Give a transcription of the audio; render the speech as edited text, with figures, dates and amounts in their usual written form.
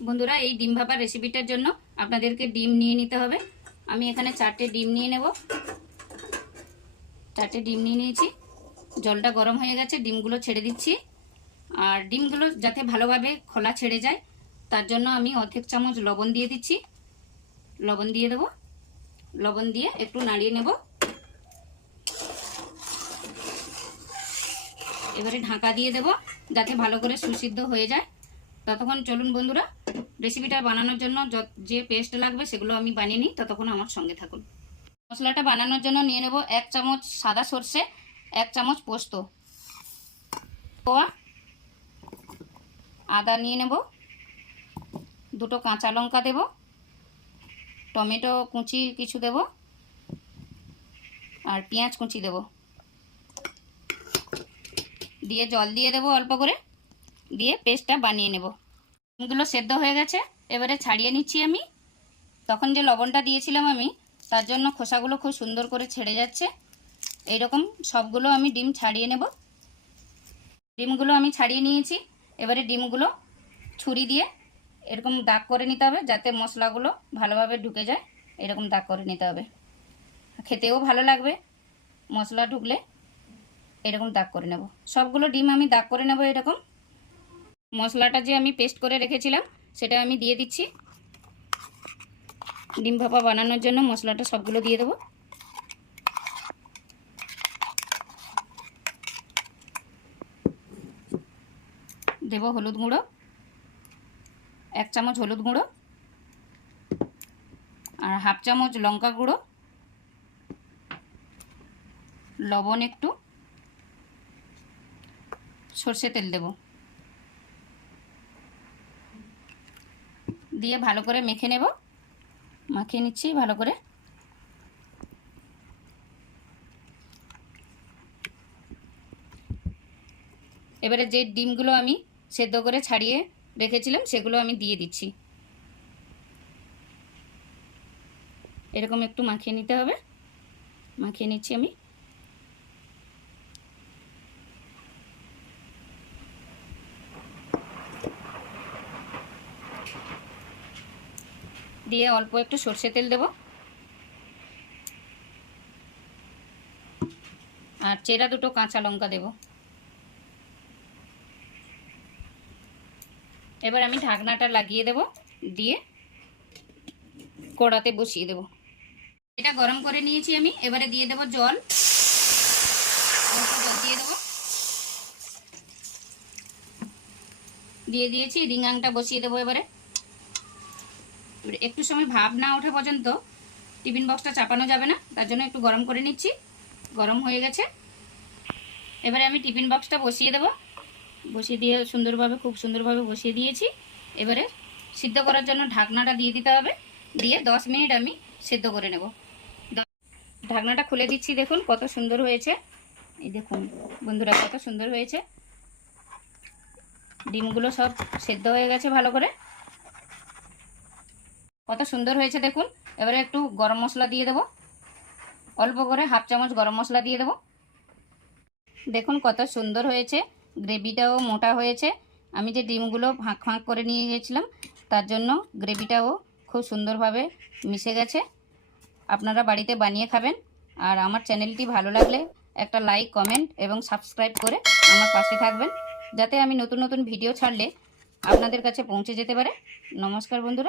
বন্ধুরা এই ডিম ভাপা রেসিপিটার জন্য আপনাদেরকে ডিম নিয়ে নিতে হবে। আমি এখানে 4টে ডিম নিয়ে নেব। 4টে ডিম নিয়ে নিয়েছি। জলটা গরম হয়ে গেছে, ডিমগুলো ছেড়ে দিচ্ছি। আর ডিমগুলো যাতে ভালোভাবে খোলা ছেড়ে যায় তার জন্য আমি অর্ধেক চামচ লবণ দিয়ে দিচ্ছি। লবণ দিয়ে দেব। লবণ দিয়ে একটু নাড়িয়ে নেব। এবারে ঢাকা দিয়ে দেব যাতে ভালো করে সুসিদ্ধ হয়ে যায়। ততক্ষণ চলুন বন্ধুরা, রেসিপিটা বানানোর জন্য যে পেস্ট লাগবে সেগুলো আমি বানিয়ে নিই। ততক্ষণ আমার সঙ্গে থাকুন। মশলাটা বানানোর জন্য নিয়ে নেব 1 চামচ সাদা সর্ষে, 1 চামচ পোস্ত, আদা নিয়ে নেব, 2টো কাঁচা লঙ্কা দেব, টমেটো কুচি কিছু দেব, আর পেঁয়াজ কুচি দেব। দিয়ে জল দিয়ে দেব অল্প করে, দিয়ে পেস্টটা বানিয়ে নেব। এগুলো সেদ্ধ হয়ে গেছে, এবারে ছাড়িয়ে নিচ্ছি আমি। তখন যে লবণটা দিয়েছিলাম আমি, তার জন্য খোসাগুলো খুব সুন্দর করে ছেড়ে যাচ্ছে। এইরকম সবগুলো আমি ডিম ছাড়িয়ে নেব। ডিমগুলো আমি ছাড়িয়ে নিয়েছি। এবারে ডিমগুলো ছুরি দিয়ে এরকম দাগ করে নিতে হবে যাতে মশলাগুলো ভালোভাবে ঢুকে যায়। এরকম দাগ করে নিতে হবে, খেতেও ভালো লাগবে মশলা ঢুকলে। এরকম দাগ করে নেব। সবগুলো ডিম আমি দাগ করে নেব। এরকম মশলাটা যে আমি পেস্ট করে রেখেছিলাম সেটা আমি দিয়ে দিচ্ছি। ডিম ভাপা বানানোর জন্য মশলাটা সবগুলো দিয়ে দেব। দেব হলুদ গুঁড়ো, 1 চামচ হলুদ গুঁড়ো, আর 1/2 চামচ লঙ্কা গুঁড়ো, লবণ একটু, সর্ষে তেল দেব। দিয়ে ভালো করে মেখে নেব। মাখিয়ে নিচ্ছি ভালো করে। এবারে যে ডিমগুলো আমি সেদ্ধ করে ছাড়িয়ে রেখেছিলাম সেগুলো আমি দিয়ে দিচ্ছি। এরকম একটু মাখিয়ে নিতে হবে। মাখিয়ে নিচ্ছি আমি। দিয়ে অল্প একটু সর্ষে তেল দেব, আর চেরা 2টো কাঁচা লঙ্কা দেব। এবার আমি ঢাকনাটা লাগিয়ে দেব, দিয়ে কড়াতে বসিয়ে দেব। এটা গরম করে নিয়েছি আমি। এবারে দিয়ে দেব জল। জল দিয়ে দেব। দিয়ে দিয়েছি। রিঙাংটা বসিয়ে দেবো। এবারে একটু সময় ভাপ না ওঠা পর্যন্ত টিফিন বক্সটা চাপানো যাবে না, তার জন্য একটু গরম করে নিচ্ছি। গরম হয়ে গেছে। এবারে আমি টিফিন বক্সটা বসিয়ে দেব। বসিয়ে দিয়ে খুব সুন্দরভাবে বসিয়ে দিয়েছি। এবারে সিদ্ধ করার জন্য ঢাকনাটা দিয়ে দিতে হবে। দিয়ে 10 মিনিট আমি সিদ্ধ করে নেব। ঢাকনাটা খুলে দিচ্ছি। দেখুন কত সুন্দর হয়েছে। এই দেখুন বন্ধুরা, কত সুন্দর হয়েছে। ডিমগুলো সব সেদ্ধ হয়ে গেছে ভালো করে। কত সুন্দর হয়েছে দেখুন। এবারে একটু গরম মশলা দিয়ে দেব। অল্প করে 1/2 চামচ গরম মশলা দিয়ে দেব। দেখুন কত সুন্দর হয়েছে। গ্রেভিটাও মোটা হয়েছে। আমি যে ডিমগুলো ফাঁক ফাঁক করে নিয়ে গেছিলাম তার জন্য গ্রেভিটাও খুব সুন্দরভাবে মিশে গেছে। আপনারা বাড়িতে বানিয়ে খাবেন। আর আমার চ্যানেলটি ভালো লাগলে একটা লাইক, কমেন্ট এবং সাবস্ক্রাইব করে আমার পাশে থাকবেন, যাতে আমি নতুন নতুন ভিডিও ছাড়লে আপনাদের কাছে পৌঁছে যেতে পারে। নমস্কার বন্ধুরা।